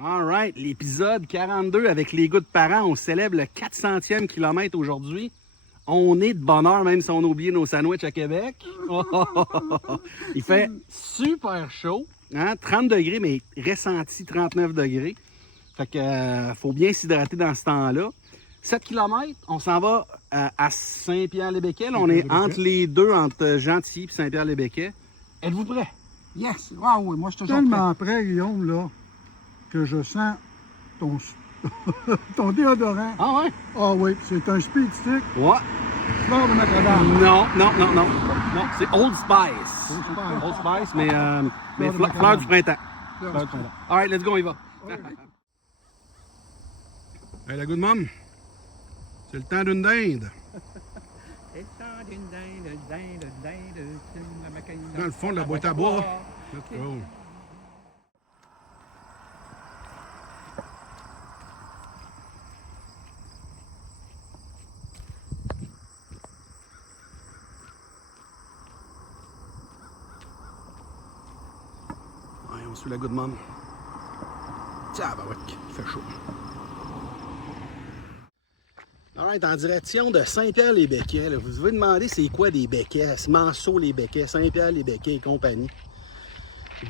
All right, l'épisode 42 avec les gars de parents. On célèbre le 400e kilomètre aujourd'hui. On est de bonne heure, même si on a oublié nos sandwichs à Québec. Il fait super chaud, hein? 30 degrés, mais ressenti 39 degrés. Fait que faut bien s'hydrater dans ce temps-là. 7 km, on s'en va à Saint-Pierre-les-Béquets. On est entre les deux, entre Gentilly et Saint-Pierre-les-Béquets. Êtes-vous prêts? Yes! Ah oui, moi je suis toujours Tellement prêt, Guillaume, là, que je sens ton, ton déodorant. Ah ouais? Ah oui, c'est un Speed Stick, Ouais. fleur de Notre-Dame. Non. Non, c'est Old Spice. Old Spice, mais fleur du printemps. Fleur du printemps. All right, let's go, on y va. Hey, la good mom, c'est le temps d'une dinde. Dans le fond de la boîte à bois. Let's go. Ouais, on suit la good mom. Tiens, bah ouais, il fait chaud. Alright, en direction de Saint-Pierre-les-Béquets. Là. Vous vous demandez c'est quoi des Béquets? Manceau-les-Béquets, Saint-Pierre-les-Béquets et compagnie.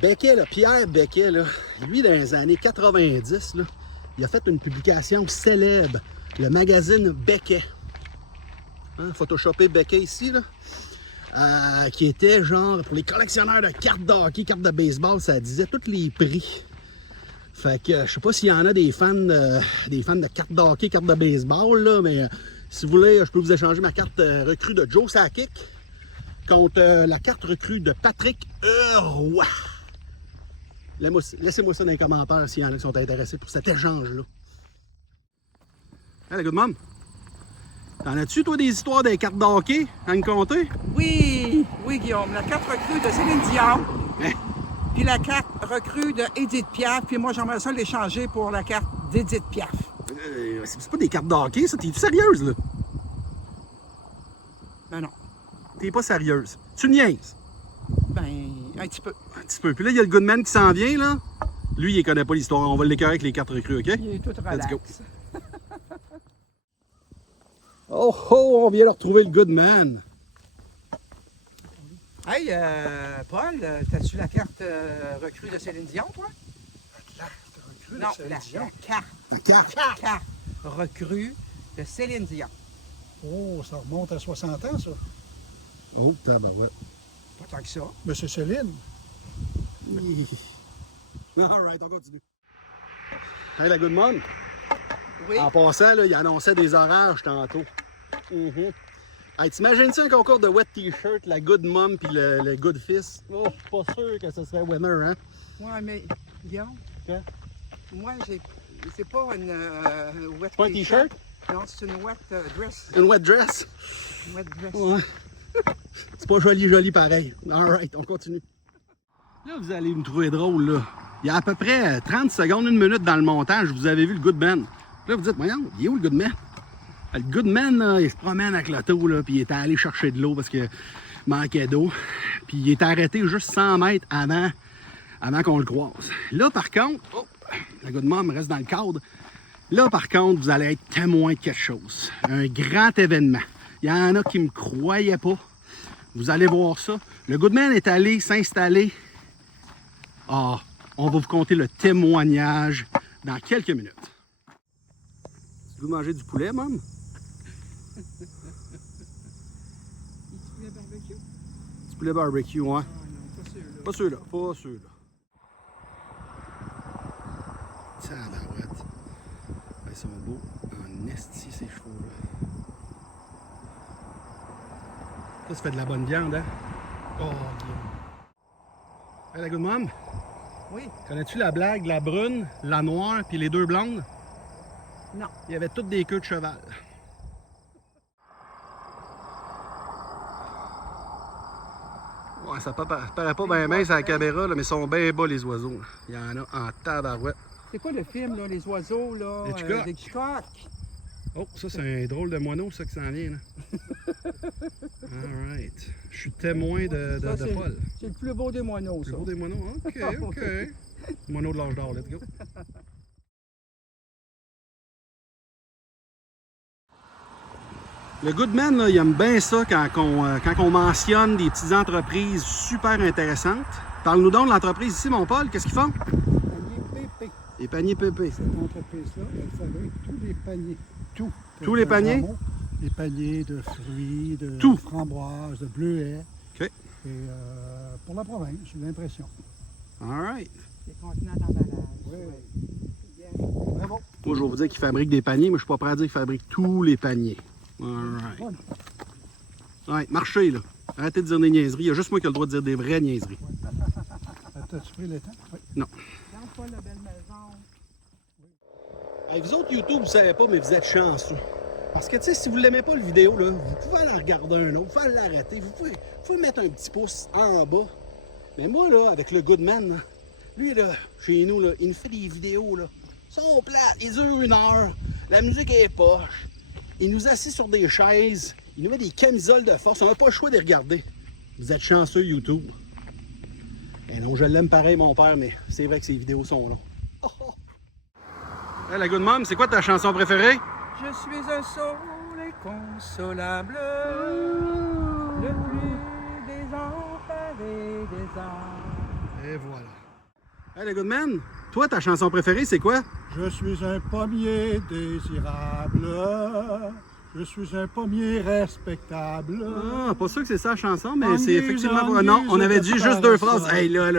Béquet, là, Pierre Béquet, là, lui, dans les années 90, là, il a fait une publication célèbre, le magazine Béquet. Hein, photoshopé Béquet ici, là. Qui était genre, pour les collectionneurs de cartes de hockey, cartes de baseball, ça disait tous les prix. Fait que je sais pas s'il y en a des fans de cartes de hockey, cartes de baseball, là, mais si vous voulez, je peux vous échanger ma carte recrue de Joe Sakic contre la carte recrue de Patrick Roy. Laissez-moi ça dans les commentaires s'il y en a qui sont intéressés pour cet échange-là. Hey, la good mom, t'en as-tu, toi, des histoires des cartes de hockey à me conter? Oui, Guillaume, la carte recrue de Céline Dion, Hein? puis la carte recrue de Edith Piaf, puis moi j'aimerais ça l'échanger pour la carte d'Edith Piaf. C'est pas des cartes de hockey, ça. T'es sérieuse, là? Ben non, T'es pas sérieuse. Tu niaises. ben un petit peu. Un petit peu. Puis là, il y a le Goodman qui s'en vient, là. Lui, il connaît pas l'histoire. On va l'écœurer avec les cartes recrues, OK? Il est tout relax. Let's go. Oh, on vient de retrouver le Goodman. Hey, Paul, t'as-tu la carte recrue de Céline Dion, toi? La carte recrue de Non, Céline la Dion. carte. La carte. Carte recrue de Céline Dion. Oh, ça remonte à 60 ans, ça. Oh, tabarouette. Pas tant que ça. Mais c'est Céline. All right, on continue. Hey, la Good Mom. Oui. En passant, là, il annonçait des orages tantôt. Hey, t'imagines-tu un concours de wet t-shirt, la Good Mom puis le Good Fist? Oh, je suis pas sûr que ce serait winner, hein? Ouais, mais Guillaume, Quoi? moi, c'est pas une wet Pas un t-shirt? Non, c'est une wet dress. Une wet dress? Une wet dress. Ouais. C'est pas joli pareil. All right, on continue. Là, vous allez me trouver drôle, là. Il y a à peu près 30 secondes, 1 minute dans le montage, vous avez vu le Goodman. Là, vous dites, voyons, il est où le Goodman? Le Goodman, là, il se promène avec l'auto, là, puis il est allé chercher de l'eau parce qu'il manquait d'eau. Puis il est arrêté juste 100 mètres avant qu'on le croise. Là, par contre, oh, la Goodman reste dans le cadre. Là, par contre, vous allez être témoin de quelque chose. Un grand événement. Il y en a qui ne me croyaient pas. Vous allez voir ça. Le Goodman est allé s'installer. Ah, on va vous conter le témoignage dans quelques minutes. Vous mangez du poulet, maman? Du poulet barbecue? Du poulet barbecue, ouais. Ah non, pas celui-là. Pas ceux-là, pas ceux-là. Tabarouette. Ils sont beaux en esti, ces chevaux-là. Ça fait de la bonne viande, hein? Oh, Guillaume. Hey, la good mom, Oui. connais-tu la blague, la brune, la noire, puis les deux blondes? Non. Il y avait toutes des queues de cheval. Ouais, ça paraît pas bien mince à la caméra, là, mais ils sont bien bas, les oiseaux. Là. Il y en a en tabarouette. C'est quoi le film, là, les oiseaux, là? Les Hitchcock. Des Hitchcock. Oh, ça, c'est un drôle de moineau, ça, qui s'en vient, là. All right. Je suis témoin de Paul. C'est le plus beau des moineaux, Le ça. gros des moineaux? OK, OK. Moineau de l'âge d'or, let's go. Le Goodman, là, il aime bien ça quand on mentionne des petites entreprises super intéressantes. Parle-nous donc de l'entreprise ici, mon Paul. Qu'est-ce qu'ils font? Panier PP. Les paniers PP. Cette entreprise-là, elle fabrique tous les paniers. Tout. Tous les paniers? Les paniers de fruits, de Tout. framboises, de bleuets. OK. Et pour la province, j'ai l'impression. All right. Les contenants d'emballage. Oui. Yes. Bravo. Moi, je vais vous dire qu'ils fabriquent des paniers, mais je ne suis pas prêt à dire qu'ils fabriquent tous les paniers. All right. Bonne. Ouais, marchez, là. Arrêtez de dire des niaiseries. Il y a juste moi qui ai le droit de dire des vraies niaiseries. T'as-tu pris le temps? Oui. Non. Regarde pas la belle maison. Hey, vous autres, YouTube, vous savez pas, mais vous êtes chanceux. Parce que, tu sais, si vous l'aimez pas, le vidéo, là, vous pouvez aller regarder un autre, vous pouvez l'arrêter, vous pouvez mettre un petit pouce en bas. Mais moi, là, avec le Goodman, là, lui, là, chez nous, là, il nous fait des vidéos, là. Ils sont plates, ils durent 1 heure, la musique est poche. Il nous assit sur des chaises, il nous met des camisoles de force, on n'a pas le choix de les regarder. Vous êtes chanceux, YouTube. Eh non, je l'aime pareil, mon père, mais c'est vrai que ces vidéos sont longues. Oh, oh. Hey, la Good Mom, c'est quoi ta chanson préférée? Je suis un soleil inconsolable, le plus désemparé des hommes. Et voilà. Hey, la Good Man, toi, ta chanson préférée, c'est quoi? Je suis un pommier désirable. Je suis un pommier respectable. Ah, pas sûr que c'est ça la chanson, mais Ennuyeux, c'est effectivement... ennuyeux, Non, on avait dit je juste te 2 parle phrases. ça. Hey, là,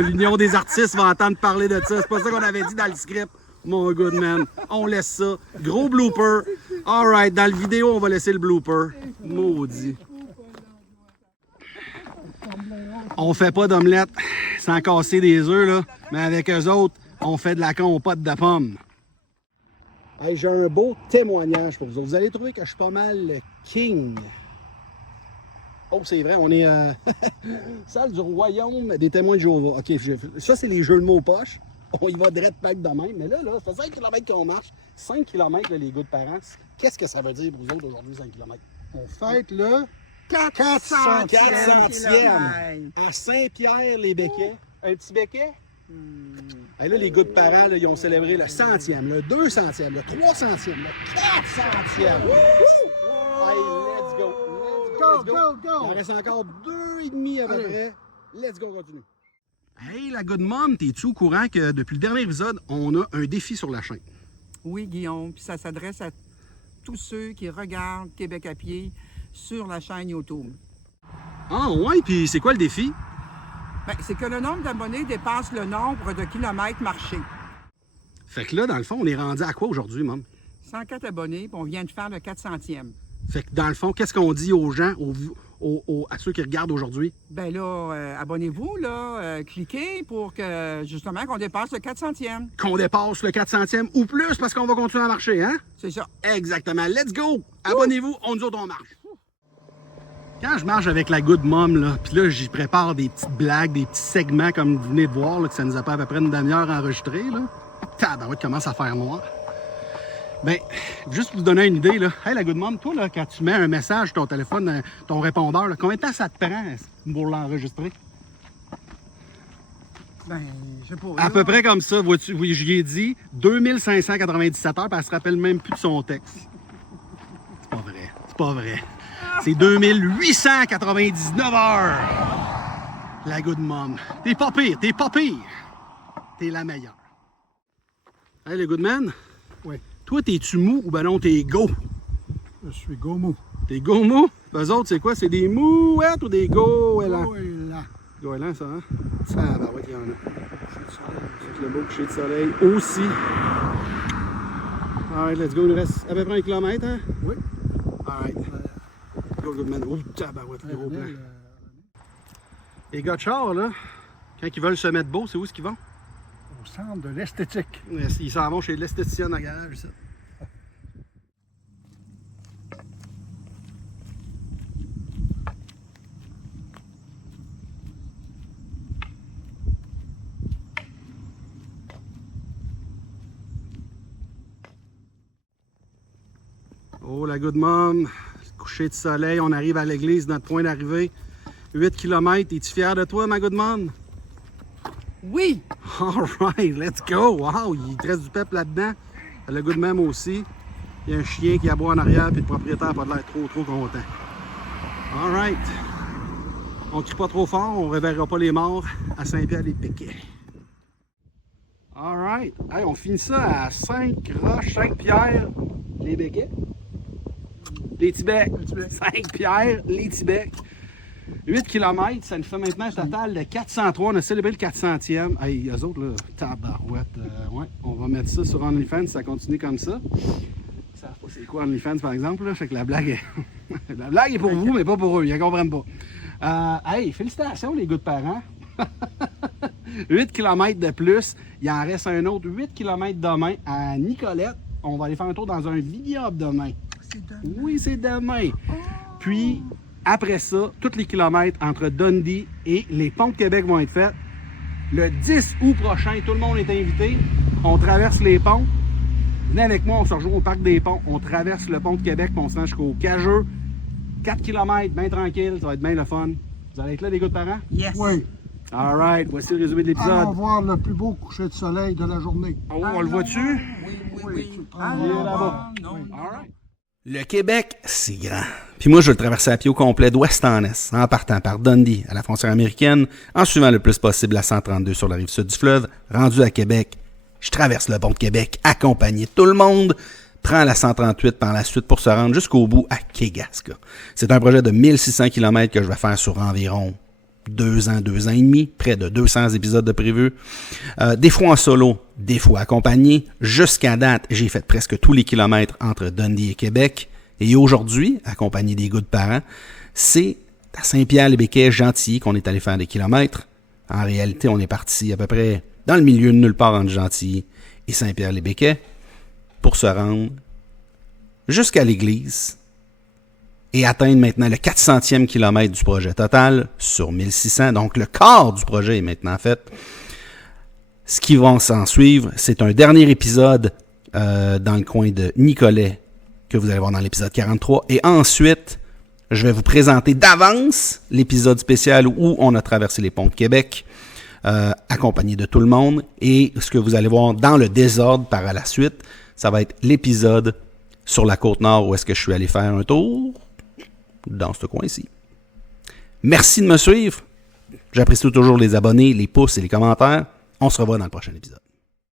l'Union des artistes va entendre parler de ça. C'est pas ça qu'on avait dit dans le script, mon Good Man. On laisse ça. Gros blooper. All right, dans le vidéo, on va laisser le blooper. Maudit. On fait pas d'omelette sans casser des œufs, là. Mais avec eux autres, on fait de la compote de pommes. Hey, j'ai un beau témoignage pour vous autres. Vous allez trouver que je suis pas mal le king. Oh, c'est vrai, on est salle du royaume des témoins de Jéhovah. OK, ça, c'est les jeux de mots poche. On y va direct pack de même. Mais là, ça fait 5 km qu'on marche. 5 km, là, les gars de parents. Qu'est-ce que ça veut dire pour vous autres aujourd'hui, 5 km? On fête le 400e 400e à Saint-Pierre-les-Béquets. Un petit béquet? Hey, là, les gars de parents, là, ils ont célébré le 100e, le 200e, le 300e, le 400e. Hey, let's go. Let's go. Il en reste encore 2,5 à peu près. Let's go, continue. Hey, la Good Mom, t'es-tu au courant que depuis le dernier épisode, on a un défi sur la chaîne? Oui, Guillaume, puis ça s'adresse à tous ceux qui regardent Québec à pied sur la chaîne YouTube. Ah, ouais, puis c'est quoi le défi? Ben, c'est que le nombre d'abonnés dépasse le nombre de kilomètres marchés. Fait que là, dans le fond, on est rendu à quoi aujourd'hui, Mom? 104 abonnés, puis on vient de faire le 400e. Fait que dans le fond, qu'est-ce qu'on dit aux gens, à ceux qui regardent aujourd'hui? Ben là, abonnez-vous, là, cliquez pour que, justement, qu'on dépasse le 400e. Qu'on dépasse le 400e ou plus parce qu'on va continuer à marcher, hein? C'est ça. Exactement. Let's go! Abonnez-vous, nous autres, on marche. Quand je marche avec la Good Mom, là, puis là, j'y prépare des petites blagues, des petits segments, comme vous venez de voir, là, que ça nous a pris à peu près une demi-heure enregistré, là. Tabarouette commence à faire noir. Ben, juste pour vous donner une idée, là. Hey, la Good Mom, toi, là, quand tu mets un message sur ton téléphone, ton répondeur, là, combien de temps ça te prend pour l'enregistrer? Ben, je sais pas. À là. peu près comme ça, vois-tu, oui, je lui ai dit 2597 heures, puis elle se rappelle même plus de son texte. C'est pas vrai, c'est pas vrai. C'est 2899 heures. La Good Mom. T'es pas pire, t'es pas pire. T'es la meilleure. Hey, le Good Man, Oui, toi, t'es-tu mou ou ben non, t'es go? je suis gourmand. T'es go mou? Eux autres, c'est quoi? C'est des mouettes ou des goélands? Oh, et là. Goélands, ça, hein? Ah, ben ouais, il y en a. Avec le beau coucher de soleil aussi. Alright, let's go. Il nous reste à peu près 1 kilomètre, hein? Oui. Alright. Go, Good Man. Oh, tabarouette, le gros plan. Belle, Les gars de char, là, quand ils veulent se mettre beau, c'est où est-ce qu'ils vont? au centre de l'esthétique. Ils s'en vont chez l'esthéticienne dans le garage, ça. Oh, la Good Mom, coucher de soleil, on arrive à l'église, notre point d'arrivée. 8 km, es-tu fier de toi, ma Good Mom? Oui! All right, let's go! Wow, il te reste du pep là-dedans. Le Good Mom aussi. Il y a un chien qui aboie en arrière, puis le propriétaire n'a pas l'air trop content. Alright. On ne crie pas trop fort, on ne réveillera pas les morts à Saint-Pierre-les-Péquets. Alright. Hey, on finit ça à Saint-Roch, Saint-Pierre-les-Béquets. Les Tibecs. 5 les Tibecs. 8 km, ça nous fait maintenant un total de 403. On a célébré le 400e. Hey, eux autres, là, tabarouette. Ouais, on va mettre ça sur OnlyFans, ça continue comme ça. Ils savent pas c'est quoi OnlyFans, par exemple. Là, fait que la blague est... la blague est pour vous, mais pas pour eux. Ils ne comprennent pas. Hey, félicitations, les gars de parents. 8 km de plus. Il en reste un autre 8 km demain à Nicolette. On va aller faire un tour dans un vignoble demain. C'est demain. Oui, c'est demain. Puis, après ça, tous les kilomètres entre Dundee et les ponts de Québec vont être faits. Le 10 août prochain, tout le monde est invité. On traverse les ponts. Venez avec moi, on se rejoint au Parc des Ponts. On traverse le pont de Québec, puis on se rend jusqu'au Cageux. 4 km, bien tranquille, ça va être bien le fun. Vous allez être là, les gars de parents? Yes. Oui. All right, voici le résumé de l'épisode. Allons voir le plus beau coucher de soleil de la journée. Oh, on le voit-tu? Oui. Allons là-bas. voir. All right. Le Québec, c'est grand. Puis moi, je vais le traverser à pied au complet d'ouest en est, en partant par Dundee, à la frontière américaine, en suivant le plus possible la 132 sur la rive sud du fleuve. Rendu à Québec, je traverse le pont de Québec, accompagné de tout le monde, prends la 138 par la suite pour se rendre jusqu'au bout à Kegaska. C'est un projet de 1600 km que je vais faire sur environ 2 ans et demi, près de 200 épisodes de prévus. Des fois en solo, des fois accompagné. Jusqu'à date, j'ai fait presque tous les kilomètres entre Dundee et Québec. Et aujourd'hui, accompagné des gars de parents, c'est à Saint-Pierre-les-Béquets, Gentilly, qu'on est allé faire des kilomètres. En réalité, on est parti à peu près dans le milieu de nulle part entre Gentilly et Saint-Pierre-les-Béquets pour se rendre jusqu'à l'église et atteindre maintenant le 400e kilomètre du projet total sur 1600. Donc, le quart du projet est maintenant fait. Ce qui va s'en suivre, c'est un dernier épisode dans le coin de Nicolet que vous allez voir dans l'épisode 43. Et ensuite, je vais vous présenter d'avance l'épisode spécial où on a traversé les ponts de Québec, accompagné de tout le monde. Et ce que vous allez voir dans le désordre par la suite, ça va être l'épisode sur la Côte-Nord où est-ce que je suis allé faire un tour dans ce coin-ci. Merci de me suivre. J'apprécie toujours les abonnés, les pouces et les commentaires. On se revoit dans le prochain épisode.